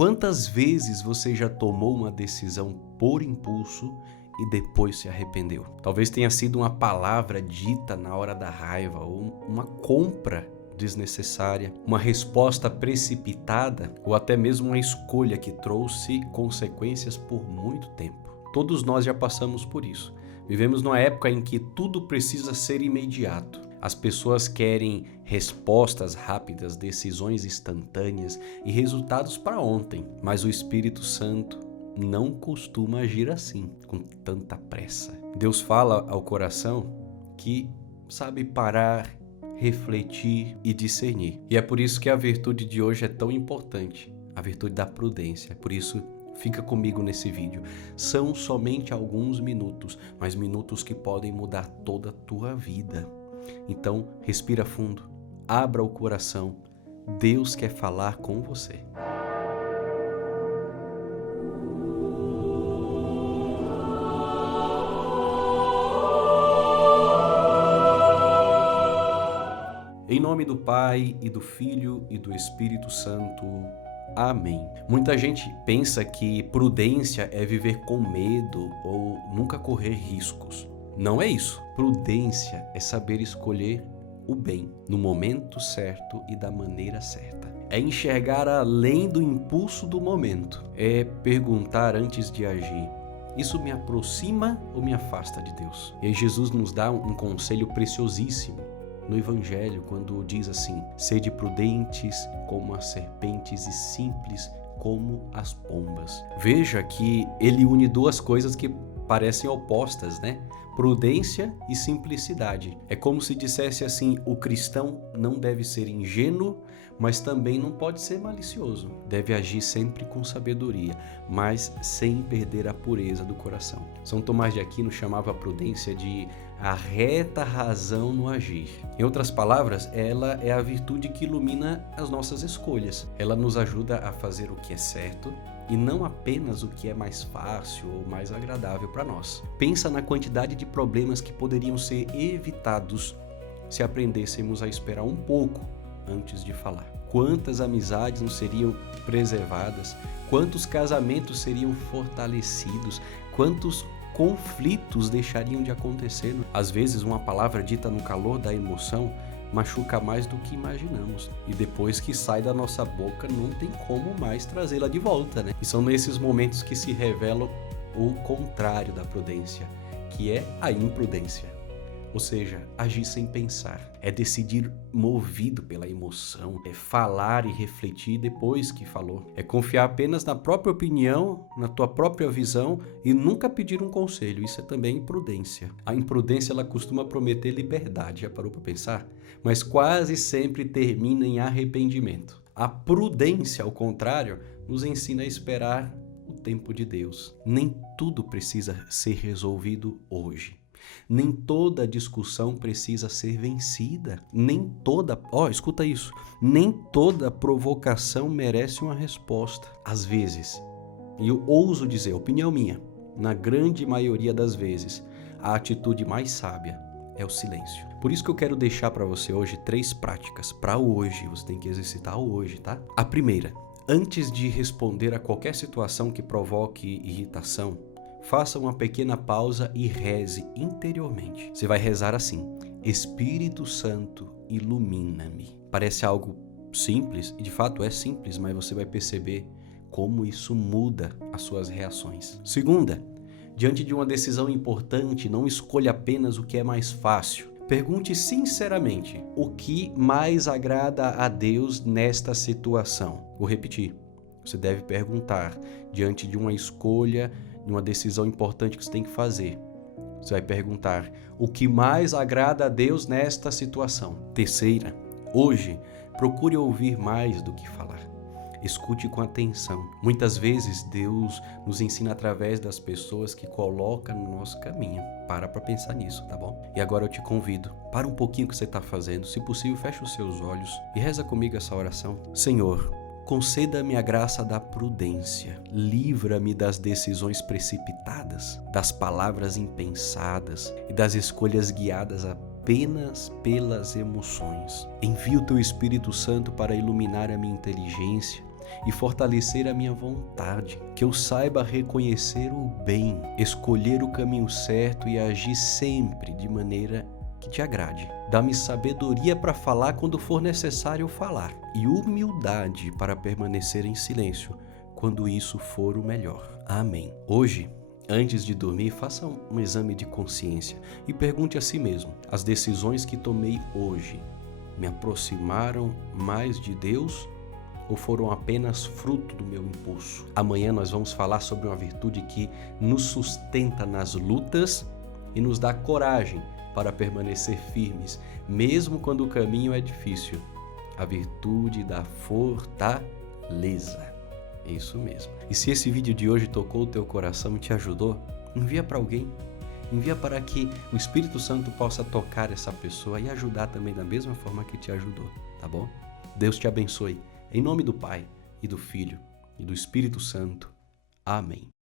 Quantas vezes você já tomou uma decisão por impulso e depois se arrependeu? Talvez tenha sido uma palavra dita na hora da raiva ou uma compra desnecessária, uma resposta precipitada ou até mesmo uma escolha que trouxe consequências por muito tempo. Todos nós já passamos por isso. Vivemos numa época em que tudo precisa ser imediato. As pessoas querem respostas rápidas, decisões instantâneas e resultados para ontem. Mas o Espírito Santo não costuma agir assim, com tanta pressa. Deus fala ao coração que sabe parar, refletir e discernir. E é por isso que a virtude de hoje é tão importante, a virtude da prudência. Por isso, fica comigo nesse vídeo. São somente alguns minutos, mas minutos que podem mudar toda a tua vida. Então, respira fundo, abra o coração. Deus quer falar com você. Em nome do Pai, e do Filho, e do Espírito Santo. Amém. Muita gente pensa que prudência é viver com medo ou nunca correr riscos. Não é isso. Prudência é saber escolher o bem no momento certo e da maneira certa. É enxergar além do impulso do momento. É perguntar antes de agir: isso me aproxima ou me afasta de Deus? E aí Jesus nos dá um conselho preciosíssimo no Evangelho, quando diz assim: sede prudentes como as serpentes e simples como as pombas. Veja que ele une duas coisas que parecem opostas, né? Prudência e simplicidade. É como se dissesse assim: o cristão não deve ser ingênuo, mas também não pode ser malicioso. Deve agir sempre com sabedoria, mas sem perder a pureza do coração. São Tomás de Aquino chamava a prudência de a reta razão no agir. Em outras palavras, ela é a virtude que ilumina as nossas escolhas. Ela nos ajuda a fazer o que é certo e não apenas o que é mais fácil ou mais agradável para nós. Pensa na quantidade de problemas que poderiam ser evitados se aprendêssemos a esperar um pouco antes de falar. Quantas amizades não seriam preservadas? Quantos casamentos seriam fortalecidos? Quantos conflitos deixariam de acontecer? Às vezes, uma palavra dita no calor da emoção machuca mais do que imaginamos. E depois que sai da nossa boca, não tem como mais trazê-la de volta, né? E são nesses momentos que se revela o contrário da prudência, que é a imprudência. Ou seja, agir sem pensar. É decidir movido pela emoção. É falar e refletir depois que falou. É confiar apenas na própria opinião, na tua própria visão e nunca pedir um conselho. Isso é também imprudência. A imprudência, ela costuma prometer liberdade. Já parou para pensar? Mas quase sempre termina em arrependimento. A prudência, ao contrário, nos ensina a esperar o tempo de Deus. Nem tudo precisa ser resolvido hoje. Nem toda discussão precisa ser vencida. Nem toda, escuta isso, nem toda provocação merece uma resposta. Às vezes, e eu ouso dizer, opinião minha, na grande maioria das vezes, a atitude mais sábia é o silêncio. Por isso que eu quero deixar para você hoje 3 práticas para hoje. Você tem que exercitar hoje, tá? A primeira: antes de responder a qualquer situação que provoque irritação, faça uma pequena pausa e reze interiormente. Você vai rezar assim: Espírito Santo, ilumina-me. Parece algo simples, e de fato é simples, mas você vai perceber como isso muda as suas reações. Segunda, diante de uma decisão importante, não escolha apenas o que é mais fácil. Pergunte sinceramente: o que mais agrada a Deus nesta situação? Vou repetir. Você deve perguntar, diante de uma escolha, de uma decisão importante que você tem que fazer. Você vai perguntar: o que mais agrada a Deus nesta situação? Terceira, hoje, procure ouvir mais do que falar. Escute com atenção. Muitas vezes Deus nos ensina através das pessoas que coloca no nosso caminho. Para pensar nisso, tá bom? E agora eu te convido, para um pouquinho o que você está fazendo. Se possível, feche os seus olhos e reza comigo essa oração. Senhor, conceda-me a graça da prudência. Livra-me das decisões precipitadas, das palavras impensadas e das escolhas guiadas apenas pelas emoções. Envia o teu Espírito Santo para iluminar a minha inteligência, e fortalecer a minha vontade, que eu saiba reconhecer o bem, escolher o caminho certo e agir sempre de maneira que te agrade. Dá-me sabedoria para falar quando for necessário falar e humildade para permanecer em silêncio quando isso for o melhor. Amém. Hoje, antes de dormir, faça um exame de consciência e pergunte a si mesmo: as decisões que tomei hoje me aproximaram mais de Deus ou foram apenas fruto do meu impulso? Amanhã nós vamos falar sobre uma virtude que nos sustenta nas lutas e nos dá coragem para permanecer firmes, mesmo quando o caminho é difícil. A virtude da fortaleza. Isso mesmo. E se esse vídeo de hoje tocou o teu coração e te ajudou, envia para alguém. Envia para que o Espírito Santo possa tocar essa pessoa e ajudar também da mesma forma que te ajudou, tá bom? Deus te abençoe. Em nome do Pai, e do Filho, e do Espírito Santo. Amém.